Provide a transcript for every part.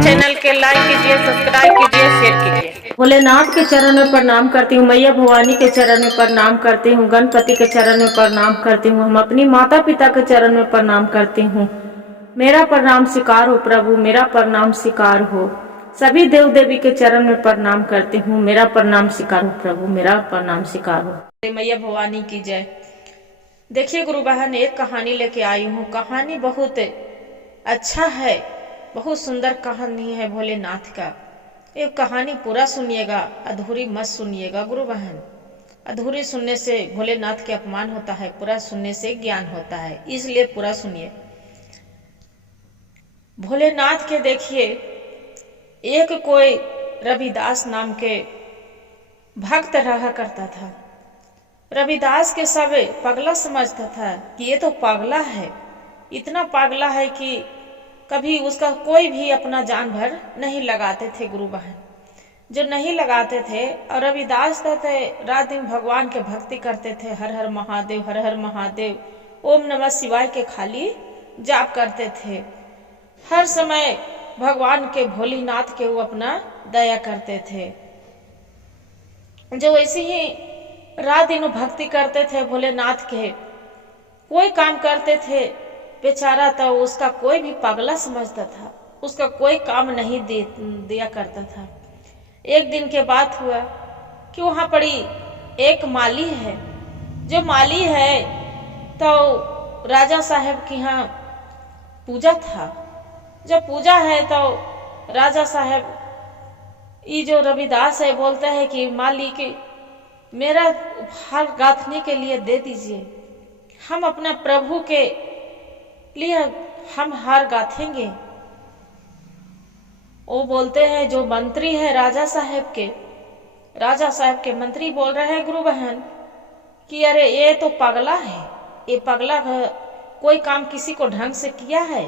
Channel के like कीजिए, subscribe कीजिए, शेयर कीजिए। भोलेनाथ के चरण में प्रणाम करती हूँ, मैया भवानी के चरण में प्रणाम करती हूँ, गणपति के चरण में प्रणाम करती हूँ, हम अपनी माता पिता के चरण में प्रणाम करती हूँ। मेरा प्रणाम स्वीकार हो प्रभु, मेरा प्रणाम स्वीकार हो। सभी देव देवी के चरण में प्रणाम करती हूँ, मेरा प्रणाम स्वीकार हो प्रभु, मेरा प्रणाम स्वीकार हो। मैया भवानी की जय। देखिए गुरु बहन, एक कहानी लेके आई हूँ। कहानी बहुत अच्छा है, बहुत सुंदर कहानी है भोलेनाथ का। ये कहानी पूरा सुनिएगा, अधूरी मत सुनिएगा गुरु बहन। अधूरी सुनने से भोलेनाथ के अपमान होता है, पूरा सुनने से ज्ञान होता है, इसलिए पूरा सुनिए। भोलेनाथ के देखिए, एक कोई रविदास नाम के भक्त रहा करता था। रविदास के सब पगला समझता था कि ये तो पागला है, इतना पागला है कि कभी उसका कोई भी अपना जान भर नहीं लगाते थे गुरु बहन, जो नहीं लगाते थे। और रविदास तो रात दिन भगवान के भक्ति करते थे, हर हर महादेव, हर हर महादेव, ओम नमः शिवाय के खाली जाप करते थे। हर समय भगवान के भोलेनाथ के वो अपना दया करते थे। जो ऐसे ही रात दिन भक्ति करते थे भोलेनाथ के, कोई काम करते थे, बेचारा तो उसका कोई भी पागला समझता था, उसका कोई काम नहीं दिया करता था। एक दिन के बात हुआ कि वहां पड़ी एक माली है। जो माली है तो राजा साहब की यहाँ पूजा था। जब पूजा है तो राजा साहब ये जो रविदास है बोलते हैं कि माली के मेरा हार गाथने के लिए दे दीजिए, हम अपना प्रभु के लिए हम हार गाथेंगे। वो बोलते हैं, जो मंत्री है राजा साहब के मंत्री बोल रहे हैं गुरु बहन कि अरे ये तो पगला है, ये पगला कोई काम किसी को ढंग से किया है,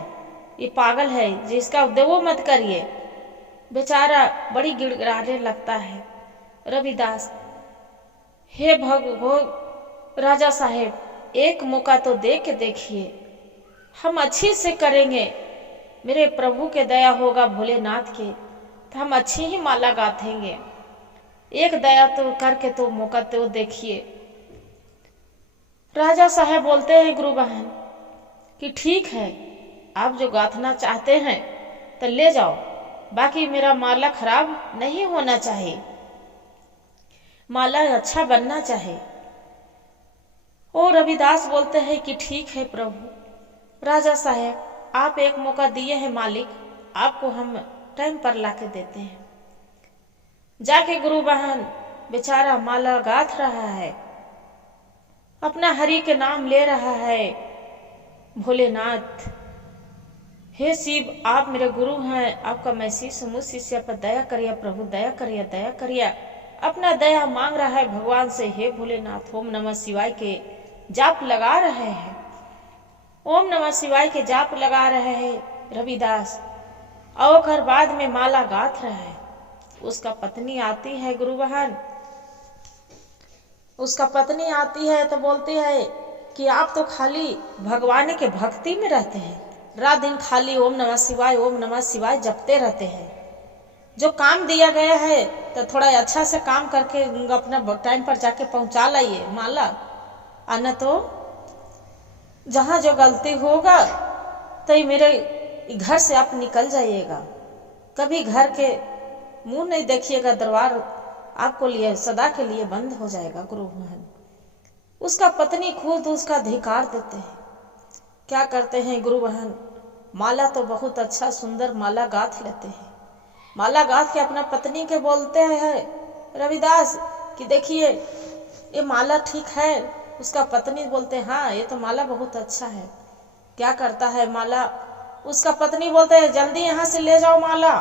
ये पागल है, जिसका देवो मत करिए। बेचारा बड़ी गिड़गिड़ाने लगता है। रविदास, हे राजा साहेब, एक मौका तो दे के देखिए, हम अच्छी से करेंगे, मेरे प्रभु के दया होगा भोलेनाथ के, तो हम अच्छी ही माला गाथेंगे। एक दया तो करके तो मौका तो देखिए। राजा साहब बोलते हैं गुरु बहन कि ठीक है, आप जो गाथना चाहते हैं तो ले जाओ, बाकी मेरा माला खराब नहीं होना चाहिए, माला अच्छा बनना चाहिए। और रविदास बोलते हैं कि ठीक है प्रभु। राजा साहब, आप एक मौका दिए हैं मालिक, आपको हम टाइम पर लाके देते हैं। जाके गुरु बहन बेचारा माला गाथ रहा है, अपना हरि के नाम ले रहा है। भोलेनाथ, हे शिव, आप मेरे गुरु हैं, आपका मैं शिष्य शिष्य पर दया करिए प्रभु, दया करिए, दया करिए। अपना दया मांग रहा है भगवान से। हे भोलेनाथ, ओम नमः शिवाय के जाप लगा रहे हैं, ओम नमः शिवाय के जाप लगा रहे हैं रविदास। और बाद में माला गाथ रहा है। उसका पत्नी आती है गुरु बहन, उसका पत्नी आती है तो बोलती है कि आप तो खाली भगवान के भक्ति में रहते हैं, रात दिन खाली ओम नमः शिवाय, ओम नमः शिवाय जपते रहते हैं। जो काम दिया गया है तो थोड़ा अच्छा से काम करके अपना टाइम पर जाके पहुंचा लाइए माला, आना तो जहां जो गलती होगा तो मेरे घर से आप निकल जाइएगा, कभी घर के मुंह नहीं देखिएगा, दरबार आपको लिए सदा के लिए बंद हो जाएगा गुरु बहन। उसका पत्नी खुद उसका धिकार देते हैं। क्या करते हैं गुरु बहन, माला तो बहुत अच्छा सुंदर माला गाथ लेते हैं। माला गाथ के अपना पत्नी के बोलते हैं रविदास कि देखिए ये माला ठीक है। उसका पत्नी बोलते हैं हाँ, ये तो माला बहुत अच्छा है। क्या करता है माला, उसका पत्नी बोलते हैं जल्दी यहाँ से ले जाओ माला,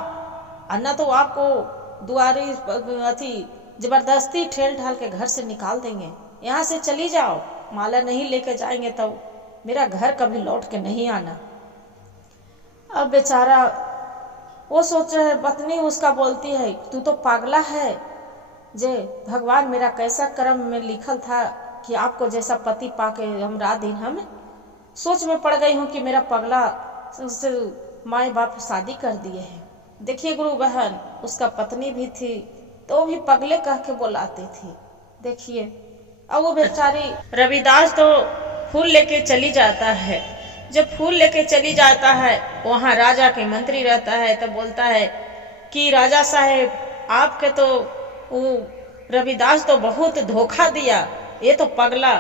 अन्ना तो आपको दुआरी अथी जबरदस्ती ठेल ढाल के घर से निकाल देंगे, यहाँ से चली जाओ, माला नहीं लेके जाएंगे तो मेरा घर कभी लौट के नहीं आना। अब बेचारा वो सोच रहे, पत्नी उसका बोलती है तू तो पागला है, जे भगवान मेरा कैसा कर्म में लिखल था कि आपको जैसा पति पाके हम रात दिन हम सोच में पड़ गई हूँ कि मेरा पगला उससे माँ बाप शादी कर दिए हैं। देखिए गुरु बहन, उसका पत्नी भी थी तो वो भी पगले कह के बुलाती थी। देखिए अब वो बेचारी रविदास तो फूल लेके चली जाता है। जब फूल लेके चली जाता है, वहाँ राजा के मंत्री रहता है, तब बोलता है कि राजा साहेब, आपके तो वो रविदास तो बहुत धोखा दिया, ये तो पगला,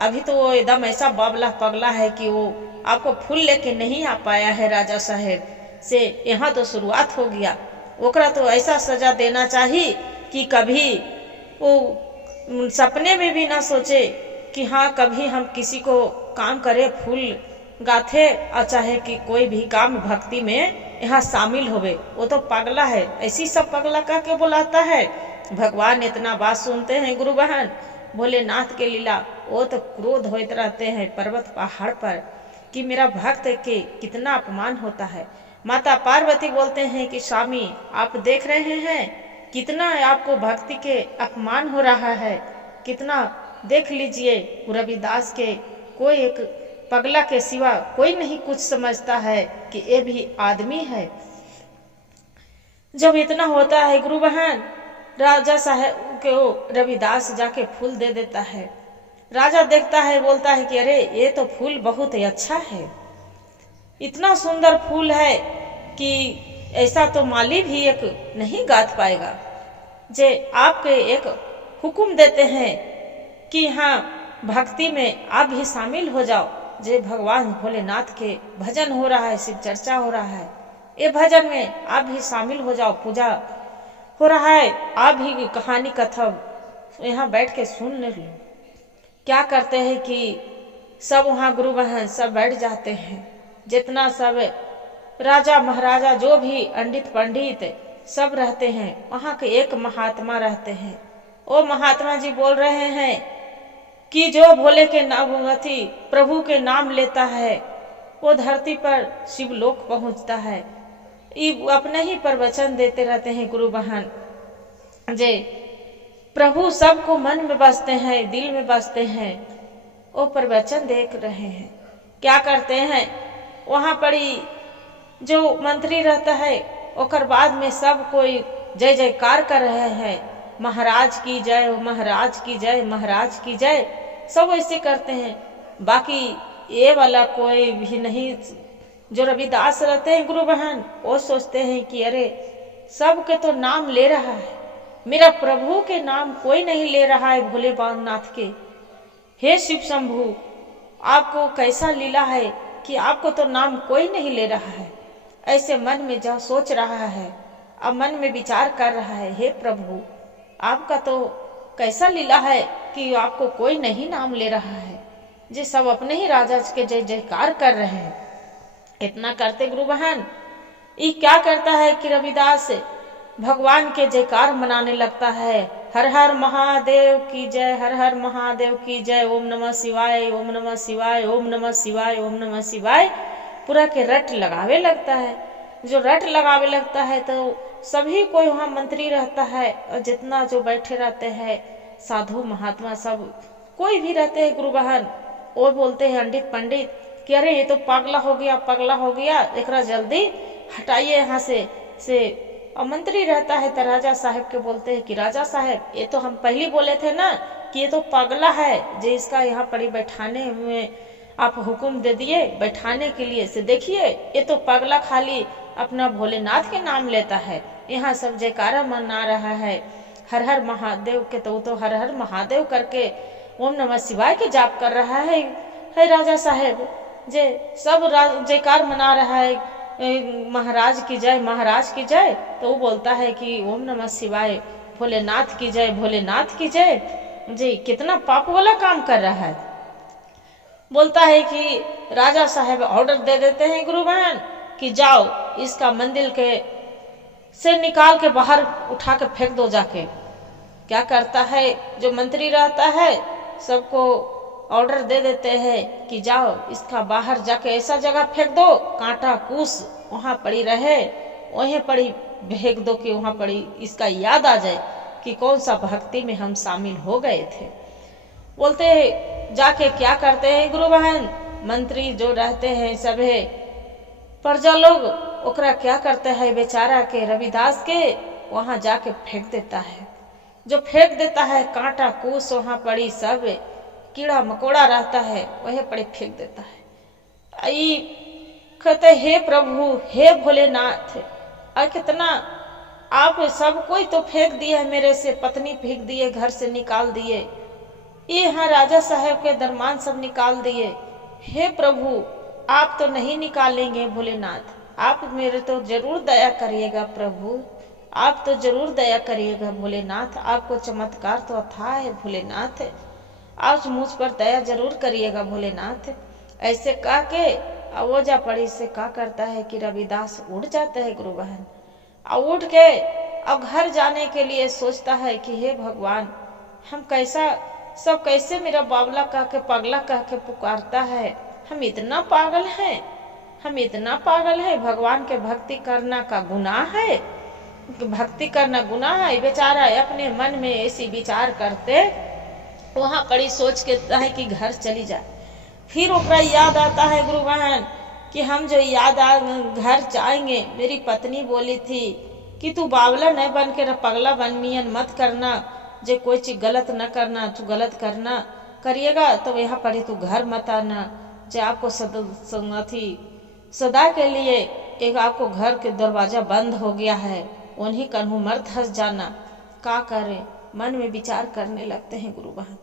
अभी तो वो एकदम ऐसा बाबला पगला है कि वो आपको फूल लेके नहीं आ पाया है। राजा साहेब से यहाँ तो शुरुआत हो गया, ओकरा तो ऐसा सजा देना चाहिए कि कभी वो सपने में भी ना सोचे कि हाँ कभी हम किसी को काम करे, फूल गाथे और चाहे कि कोई भी काम भक्ति में यहाँ शामिल होवे। वो तो पगला है, ऐसी सब पगला कह के बुलाता है। भगवान इतना बात सुनते हैं गुरु बहन, भोलेनाथ के लीला, वो तो क्रोध होते रहते हैं पर्वत पहाड़ पर कि मेरा भक्त के कितना अपमान होता है। माता पार्वती बोलते हैं कि स्वामी आप देख रहे हैं कितना आपको भक्ति के अपमान हो रहा है, कितना देख लीजिए रविदास के कोई एक पगला के सिवा कोई नहीं कुछ समझता है कि ये भी आदमी है। जब इतना होता है गुरु बहन, राजा साहब को रविदास जाके फूल दे देता है। राजा देखता है, बोलता है कि अरे ये तो फूल बहुत ही अच्छा है, इतना सुंदर फूल है कि ऐसा तो माली भी एक नहीं गाथ पाएगा। जे आपके एक हुक्म देते हैं कि हाँ भक्ति में आप भी शामिल हो जाओ। जे भगवान भोलेनाथ के भजन हो रहा है, शिव चर्चा हो रहा है, ये भजन में आप भी शामिल हो जाओ, पूजा हो रहा है, आप भी कहानी कथा यहाँ बैठ के सुन लो। क्या करते हैं कि सब वहाँ गुरु बहन सब बैठ जाते हैं, जितना सब राजा महाराजा जो भी पंडित पंडित सब रहते हैं, वहाँ के एक महात्मा रहते हैं। वो महात्मा जी बोल रहे हैं कि जो भोले के नाम प्रभु के नाम लेता है वो धरती पर शिवलोक पहुँचता है। अपने ही प्रवचन देते रहते हैं गुरु बहन। जे प्रभु सबको मन में बसते हैं, दिल में बसते हैं, वो प्रवचन देख रहे हैं। क्या करते हैं, वहाँ पर ही जो मंत्री रहता है ओकर बाद में सब कोई जय जयकार कर रहे हैं, महाराज की जय, महाराज की जय, महाराज की जय, सब ऐसे करते हैं। बाकी ये वाला कोई भी नहीं। जो रविदास रहते हैं गुरु बहन, वो सोचते हैं कि अरे सबके तो नाम ले रहा है, मेरा प्रभु के नाम कोई नहीं ले रहा है, भोले बाबूनाथ के। हे शिव शंभु, आपको कैसा लीला है कि आपको तो नाम कोई नहीं ले रहा है। ऐसे मन में जो सोच रहा है, अब मन में विचार कर रहा है, हे प्रभु आपका तो कैसा लीला है कि आपको कोई नहीं नाम ले रहा है। जे सब अपने ही राजा के जय जयकार कर रहे हैं। इतना करते गुरु बहन, ये क्या करता है कि रविदास भगवान के जयकार मनाने लगता है। हर हर महादेव की जय, हर हर महादेव की जय, ओम नमः शिवाय, ओम नमः शिवाय, ओम नमः शिवाय, ओम नमः शिवाय, पूरा के रट लगावे लगता है। जो रट लगावे लगता है तो सभी कोई वहाँ मंत्री रहता है और जितना जो बैठे रहते हैं साधु महात्मा सब कोई भी रहते हैं गुरु बहन, वो बोलते हैं पंडित पंडित कि अरे ये तो पागला हो गया, पगला हो गया, एकरा जल्दी हटाइए यहाँ से। और मंत्री रहता है तो राजा साहब के बोलते हैं कि राजा साहब ये तो हम पहले बोले थे ना कि ये तो पागला है, जो इसका यहाँ पर बैठाने में आप हुक्म दे दिए बैठाने के लिए, से देखिए ये तो पागला खाली अपना भोलेनाथ के नाम लेता है, यहाँ सब जयकारा मना रहा है, हर हर महादेव के तो हर हर महादेव करके ओम नमः शिवाय के जाप कर रहा है। राजा साहब जे सब जयकार मना रहा है, महाराज की जय, महाराज की जय, तो वो बोलता है कि ओम नमः शिवाय, भोलेनाथ की जय, भोलेनाथ की जय। जी कितना पाप वाला काम कर रहा है। बोलता है कि राजा साहब ऑर्डर दे देते हैं गुरु बहन कि जाओ इसका मंदिर के से निकाल के बाहर उठा के फेंक दो जाके। क्या करता है जो मंत्री रहता है, सबको ऑर्डर दे देते हैं कि जाओ इसका बाहर जाके ऐसा जगह फेंक दो, कांटा कूस वहाँ पड़ी रहे, वहीं पड़ी फेंक दो कि वहाँ पड़ी इसका याद आ जाए कि कौन सा भक्ति में हम शामिल हो गए थे। बोलते हैं जाके क्या करते हैं गुरु बहन, मंत्री जो रहते हैं सभी प्रजा लोग ओकरा क्या करते हैं, बेचारा के रविदास के वहां जाके फेंक देता है। जो फेंक देता है कांटा कूस वहां पड़ी, सब कीड़ा मकोड़ा रहता है वही पड़ी फेंक देता है। आई कहते हे प्रभु हे भोलेनाथ, कितना आप सब कोई तो फेंक दिए मेरे से, पत्नी फेंक दिए, घर से निकाल दिए, ये यहाँ राजा साहब के दरमान सब निकाल दिए। हे प्रभु आप तो नहीं निकालेंगे भोलेनाथ, आप मेरे तो जरूर दया करिएगा प्रभु, आप तो जरूर दया करिएगा भोलेनाथ, आपको चमत्कार तो अथाह है भोलेनाथ, आप मुझ पर दया जरूर करिएगा भोलेनाथ। ऐसे कह के अवोजा पड़ी से क्या करता है कि रविदास उड़ जाता है गुरु बहन, और उठ के अब घर जाने के लिए सोचता है कि हे भगवान हम कैसा सब कैसे मेरा बावला कह के पगला कह के पुकारता है, हम इतना पागल हैं, हम इतना पागल है, भगवान के भक्ति करना का गुनाह है, भक्ति करना गुनाह है। बेचारा अपने मन में ऐसी विचार करते वहां पड़ी सोच के है कि घर चली जाए। फिर ओकरा याद आता है गुरु बहन कि हम जो घर जाएंगे, मेरी पत्नी बोली थी कि तू बावला न बन के पगला बन मियन मत करना, जो कोई चीज गलत न करना, तू गलत करना करिएगा तो यहाँ पड़ी तू घर मत आना, जो आपको सदा के लिए एक आपको घर के दरवाजा बंद हो गया है, उन्हीं कन्हू मर धस जाना। का करे, मन में विचार करने लगते हैं गुरु बहन।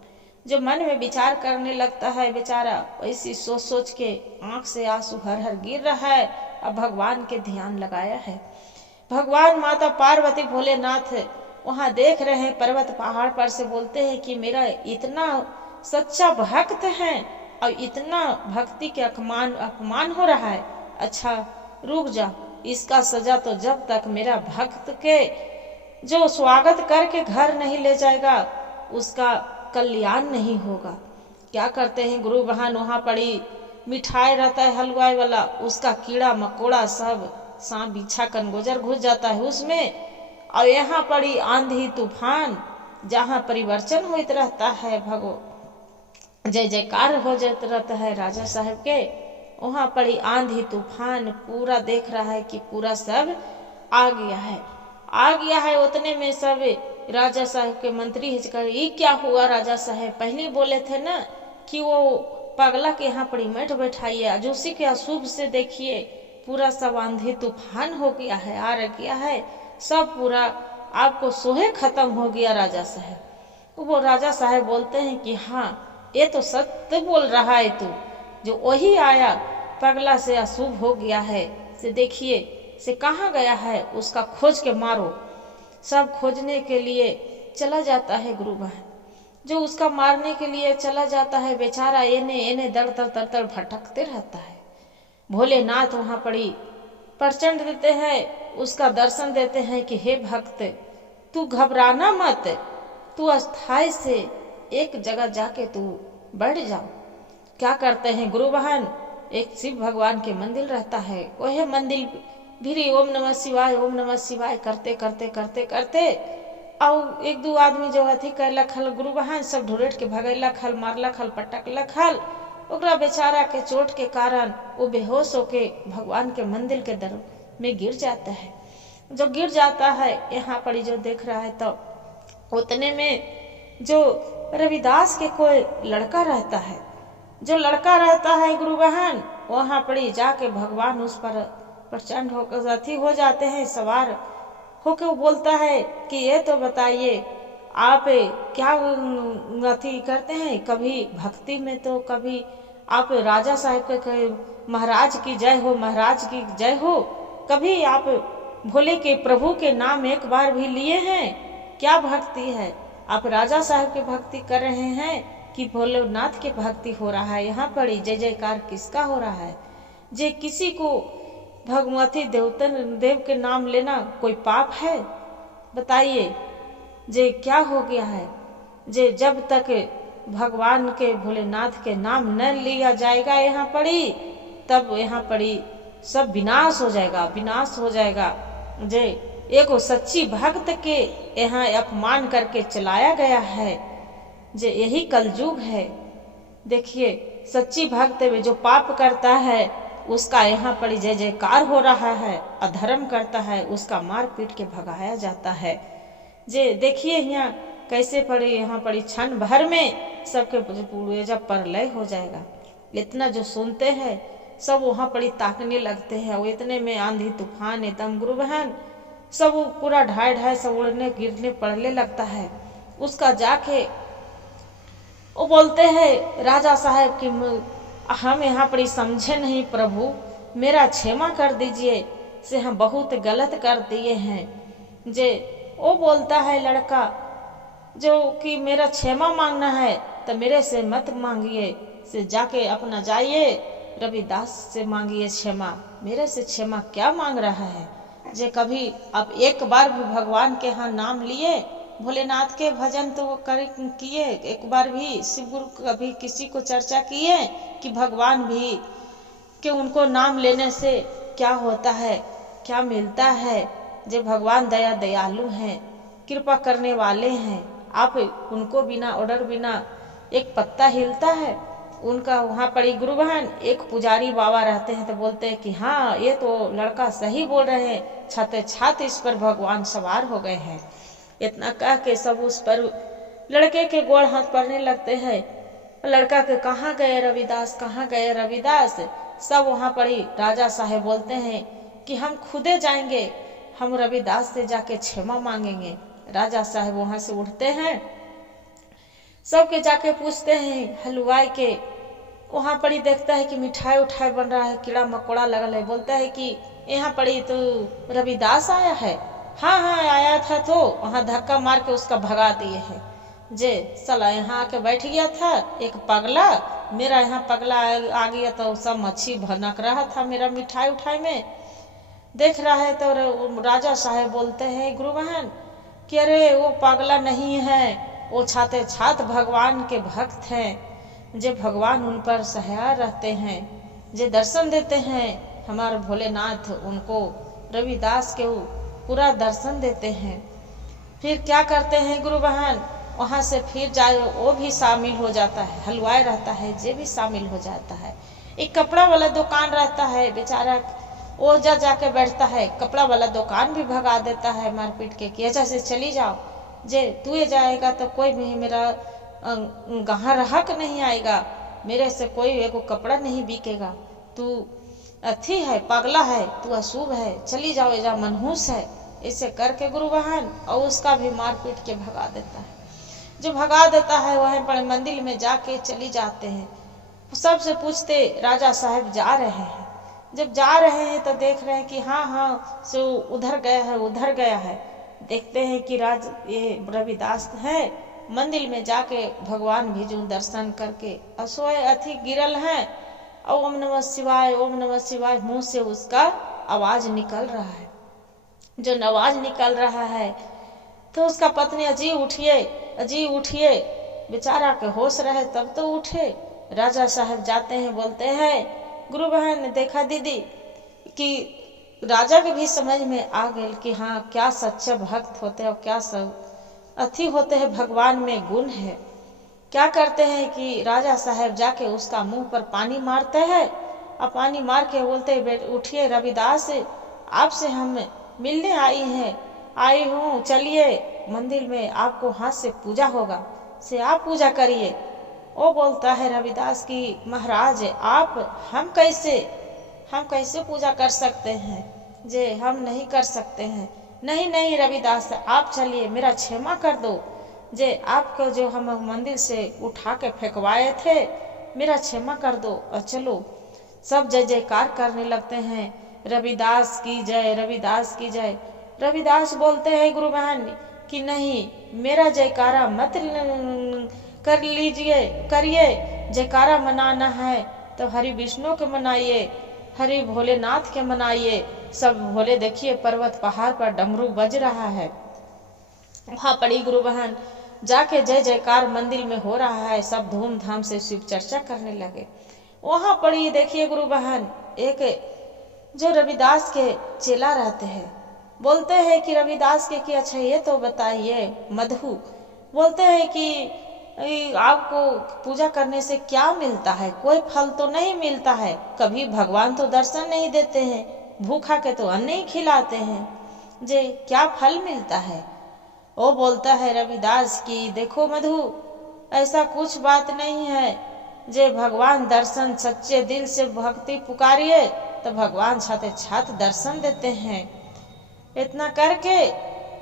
जो मन में विचार करने लगता है बेचारा वैसी सोच सोच के आंख से आंसू हर हर गिर रहा है। अब भगवान के ध्यान लगाया है, भगवान माता पार्वती भोलेनाथ वहां देख रहे हैं, पर्वत पहाड़ पर से बोलते हैं कि मेरा इतना सच्चा भक्त है और इतना भक्ति के अपमान हो रहा है, अच्छा रुक जा, इसका सजा तो जब तक मेरा भक्त के जो स्वागत करके घर नहीं ले जाएगा उसका कल्याण नहीं होगा। क्या करते हैं गुरु बहन, वहां पड़ी मिठाई रहता है हलवाई वाला, उसका कीड़ा मकोड़ा सब सांप बिच्छा कनगोजर घुस जाता है उसमें, और यहाँ पड़ी आंधी तूफान, जहाँ परिवर्तन होते रहता है, भगो जय जयकार हो जाते रहता है राजा साहब के, वहां पड़ी आंधी तूफान पूरा देख रहा है कि पूरा सब आ गया है। उतने में सब राजा साहब के मंत्री हिचकर, ये क्या हुआ राजा साहब, पहले बोले थे ना कि वो पगला के यहाँ पड़ी मैट बैठाइए, आज उसी के अशुभ से देखिए पूरा सब आंधी तूफान हो गया है, आ गया है, सब पूरा आपको सोहे खत्म हो गया राजा साहब। वो राजा साहब बोलते हैं कि हाँ ये तो सत्य बोल रहा है तू, जो वही आया पगला से अशुभ हो गया है, से देखिए से कहाँ गया है, उसका खोज के मारो। सब खोजने के लिए चला जाता है गुरु बहन, जो उसका मारने के लिए चला जाता है, बेचारा एने दर दर भटकते रहता है। भोलेनाथ वहां पड़ी प्रचंड देते हैं, उसका दर्शन देते हैं कि हे भक्त तू घबराना मत, तू अस्थाई से एक जगह जाके तू बैठ जाओ। क्या करते हैं गुरु बहन, एक शिव भगवान के मंदिर रहता है, वह मंदिर भी ओम नमः शिवाय करते करते करते करते और एक दो आदमी जो अथी कैलक हल गुरु बहन, सब ढुरेट के भगैलक हल, मारलक हल, पटकलक हल, ओकरा बेचारा के चोट के कारण वो बेहोश होके भगवान के मंदिर के दर में गिर जाता है। जो गिर जाता है यहाँ पड़ी जो देख रहा है, तो उतने में जो रविदास के कोई लड़का रहता है, जो लड़का रहता है गुरु बहन, वहां पड़ी जाके भगवान उस पर प्रचंड होकर अथी हो जाते हैं, सवार होके वो बोलता है कि ये तो बताइए आप क्या अथी करते हैं, कभी भक्ति में तो कभी आप राजा साहब के महाराज की जय हो, महाराज की जय हो, कभी आप भोले के प्रभु के नाम एक बार भी लिए हैं, क्या भक्ति है, आप राजा साहब की भक्ति कर रहे हैं कि भोलेनाथ की भक्ति हो रहा है। यहाँ पड़ी जय जयकार किसका हो रहा है, जे किसी को भगवती देव के नाम लेना कोई पाप है, बताइए जे क्या हो गया है, जे जब तक भगवान के भोलेनाथ के नाम न लिया जाएगा यहाँ पड़ी, तब यहाँ पड़ी सब विनाश हो जाएगा। जे एको सच्ची भक्त के यहाँ अपमान करके चलाया गया है, जे यही कलयुग है। देखिए सच्ची भक्त में जो पाप करता है उसका यहाँ पर जय जयकार हो रहा है, अधर्म करता है उसका मार पीट के भगाया जाता है। जे देखिए यहाँ कैसे पड़ी, यहाँ पड़ी क्षण भर में सबके पूरे जब प्रलय हो जाएगा। इतना जो सुनते हैं सब वहाँ पड़ी ताकने लगते हैं। वो इतने में आंधी तूफान एकदम गुरु बहन सब पूरा ढाई ढाई सब उड़ने गिरने पड़ने लगता है। उसका जाके वो बोलते हैं राजा साहब कि हम यहाँ पर समझे नहीं प्रभु, मेरा क्षमा कर दीजिए, से हम बहुत गलत कर दिए हैं। जे वो बोलता है लड़का जो कि मेरा क्षमा मांगना है तो मेरे से मत मांगिए, से जाके अपना जाइए रविदास से मांगिए क्षमा, मेरे से क्षमा क्या मांग रहा है। जे कभी अब एक बार भी भगवान के यहाँ नाम लिए, भोलेनाथ के भजन तो वो कर किए, एक बार भी शिव गुरु कभी किसी को चर्चा किए कि भगवान भी कि उनको नाम लेने से क्या होता है, क्या मिलता है। जो भगवान दया दयालु हैं, कृपा करने वाले हैं, आप उनको बिना ऑर्डर बिना एक पत्ता हिलता है। उनका वहाँ पड़ी गुरु बहन एक पुजारी बाबा रहते हैं तो बोलते हैं कि हाँ ये तो लड़का सही बोल रहे हैं, छाते छात इस पर भगवान सवार हो गए हैं। इतना कह के सब उस पर लड़के के गोड़ हाथ पड़ने लगते हैं। लड़का के कहाँ गए रविदास, कहाँ गए रविदास। सब वहाँ पड़ी राजा साहेब बोलते हैं कि हम खुदे जाएंगे, हम रविदास से जाके क्षमा मांगेंगे। राजा साहेब वहाँ से उठते हैं, सबके जाके पूछते हैं हलवाई के, वहाँ पड़ी देखता है कि मिठाई उठाई बन रहा है, कीड़ा मकोड़ा लगल है। बोलता है कि यहाँ पड़ी तो रविदास आया है। हाँ हाँ आया था, तो वहाँ धक्का मार के उसका भगा दिए है। जे साला यहाँ आके बैठ गया था एक पगला, मेरा यहाँ पगला आ गया तो सब मच्छी भनक रहा था मेरा मिठाई उठाई में देख रहा है। तो राजा साहेब बोलते हैं गुरु बहन कि अरे वो पगला नहीं है, वो छाते छात भगवान के भक्त हैं। जे भगवान उन पर सहाय रहते हैं, जे दर्शन देते हैं, हमारे भोलेनाथ उनको रविदास के पूरा दर्शन देते हैं। फिर क्या करते हैं गुरु बहन, वहाँ से फिर जाए वो भी शामिल हो जाता है, हलवाई रहता है जे भी शामिल हो जाता है। एक कपड़ा वाला दुकान रहता है बेचारा, वो जाके बैठता है, कपड़ा वाला दुकान भी भगा देता है मारपीट के कि ऐसा से चली जाओ, जे तू ये जाएगा तो कोई भी मेरा ग्राहक नहीं आएगा, मेरे से कोई एगो कपड़ा नहीं बिकेगा, तू अथी है पगला है, तू अशुभ है, चली जाओ एजा मनहूस है। ऐसे करके गुरु बहन और उसका भी मार पीट के भगा देता है। जो भगा देता है वहीं पर मंदिर में जाके चली जाते हैं। सबसे पूछते राजा साहब जा रहे हैं। जब जा रहे हैं तो देख रहे हैं कि हाँ हाँ सो उधर गया है, उधर गया है। देखते हैं कि ये रविदास है, मंदिर में जाके भगवान भी जो दर्शन करके असोए अथी गिरल है, ओम नमः शिवाय ओम नमः शिवाय मुंह से उसका आवाज निकल रहा है। जो आवाज निकल रहा है तो उसका पत्नी अजी उठिए, बेचारा के होश रहे तब तो उठे। राजा साहब जाते हैं, बोलते हैं गुरु बहन ने देखा दीदी कि राजा के भी समझ में आ गए कि हाँ क्या सच्चे भक्त होते हैं और क्या सब अथी होते हैं, भगवान में गुण है। क्या करते हैं कि राजा साहब जाके उसका मुंह पर पानी मारते हैं और पानी मार के बोलते हैं उठिए रविदास, आपसे हम मिलने आई हूँ, चलिए मंदिर में आपको हाथ से पूजा होगा, से आप पूजा करिए। वो बोलता है रविदास की महाराज हम कैसे पूजा कर सकते हैं, जे हम नहीं कर सकते हैं। नहीं रविदास आप चलिए, मेरा क्षमा कर दो, जे आपको जो हम मंदिर से उठा के फेंकवाए थे, मेरा क्षमा कर दो और चलो। सब जय जयकार करने लगते हैं, रविदास की जय, रविदास की जय। रविदास बोलते हैं गुरु बहन कि नहीं, मेरा जयकारा मत कर लीजिए, करिए, जयकारा मनाना है तो हरि विष्णु के मनाइए, हरि भोलेनाथ के मनाइए। सब भोले देखिए पर्वत पहाड़ पर डमरू बज रहा है। वहाँ पड़ी गुरु बहन जाके जय जयकार मंदिर में हो रहा है, सब धूमधाम से शिव चर्चा करने लगे। वहाँ पड़ी देखिए गुरु बहन एक जो रविदास के चेला रहते हैं, बोलते हैं कि रविदास के कि अच्छा ये तो बताइए मधु, बोलते हैं कि आपको पूजा करने से क्या मिलता है? कोई फल तो नहीं मिलता है। कभी भगवान तो दर्शन नहीं देते हैं, भूखा के तो अन्न ही खिलाते हैं, जे क्या फल मिलता है? वो बोलता है रविदास की देखो मधु, ऐसा कुछ बात नहीं है। जे भगवान दर्शन सच्चे दिल से भक्ति पुकारिए तो भगवान छाते छात दर्शन देते हैं। इतना करके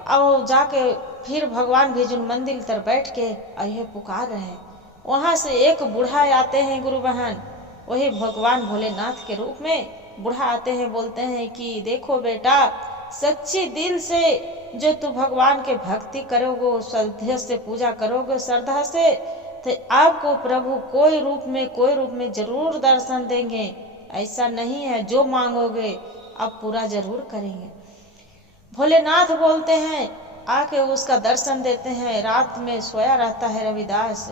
और जाके फिर भगवान भी जुन मंदिर तर बैठ के अये पुकार रहे हैं। वहां से एक बूढ़ा आते हैं गुरु बहन, वही भगवान भोलेनाथ के रूप में बूढ़ा आते हैं, बोलते हैं कि देखो बेटा, सच्ची दिल से जो तू भगवान के भक्ति करोगे, श्रद्धा से पूजा करोगे, श्रद्धा से, तो आपको प्रभु कोई रूप में जरूर दर्शन देंगे। ऐसा नहीं है, जो मांगोगे आप पूरा जरूर करेंगे। भोलेनाथ बोलते हैं, आके उसका दर्शन देते हैं। रात में सोया रहता है रविदास,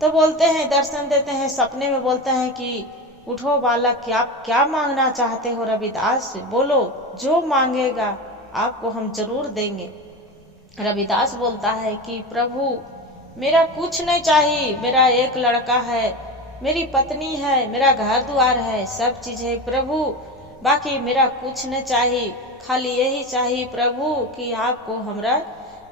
तो बोलते हैं, दर्शन देते हैं। सपने में बोलते हैं कि उठो बालक, क्या मांगना चाहते हो रविदास, बोलो, जो मांगेगा आपको हम जरूर देंगे। रविदास बोलता है कि प्रभु मेरा कुछ नहीं चाहिए, मेरा एक लड़का है, मेरी पत्नी है, मेरा घर द्वार है, सब चीज है प्रभु, बाकी मेरा कुछ नहीं चाहिए, खाली यही चाहिए प्रभु कि आपको हमरा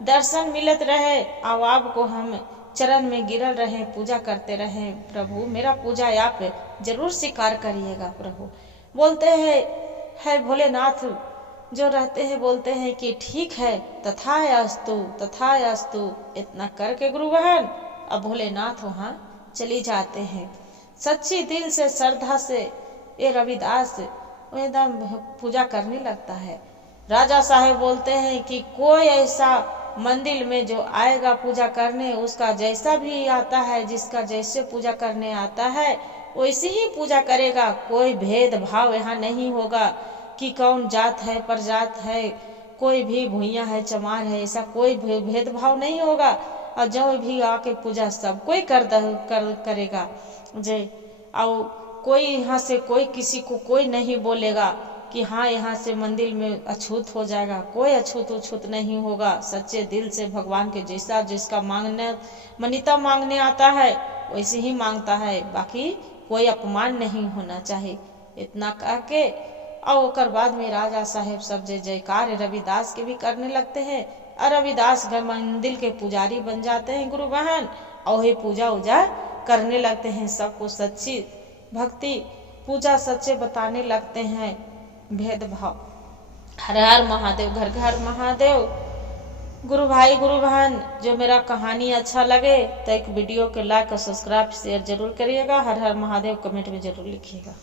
दर्शन मिलत रहे और आपको हम चरण में गिरल रहे, पूजा करते रहे। प्रभु मेरा पूजा आप जरूर स्वीकार करिएगा। प्रभु बोलते हैं, है भोलेनाथ जो रहते हैं, बोलते हैं कि ठीक है, तथास्तु तथास्तु। इतना करके गुरु बहन अब भोलेनाथ वहाँ चली जाते हैं। सच्ची दिल से श्रद्धा से ये रविदास एकदम पूजा करने लगता है। राजा साहेब बोलते हैं कि कोई ऐसा मंदिर में जो आएगा पूजा करने, उसका जैसा भी आता है, जिसका जैसे पूजा करने आता है वैसे ही पूजा करेगा। कोई भेदभाव यहाँ नहीं होगा कि कौन जात है परजात है, कोई भी भूइया है चमार है, ऐसा कोई भेदभाव नहीं होगा। और जो भी आके पूजा सब कोई करेगा जे, और कोई यहाँ से कोई किसी को कोई नहीं बोलेगा कि हाँ यहाँ से मंदिर में अछूत हो जाएगा, कोई अछूत नहीं होगा। सच्चे दिल से भगवान के जैसा जिसका मांगने मनीता मांगने आता है वैसे ही मांगता है, बाकी कोई अपमान नहीं होना चाहिए। इतना कह के और ओकर बाद में राजा साहेब सब जय जयकार रविदास के भी करने लगते हैं, और रविदास घर मंदिर के पुजारी बन जाते हैं गुरु बहन, और ही पूजा उजा करने लगते हैं। सबको सच्ची भक्ति पूजा सच्चे बताने लगते हैं, भेदभाव। हर हर महादेव, घर घर महादेव। गुरु भाई गुरु बहन, जो मेरा कहानी अच्छा लगे तो एक वीडियो के लाइक और सब्सक्राइब शेयर जरूर करिएगा। हर हर महादेव कमेंट में जरूर लिखिएगा।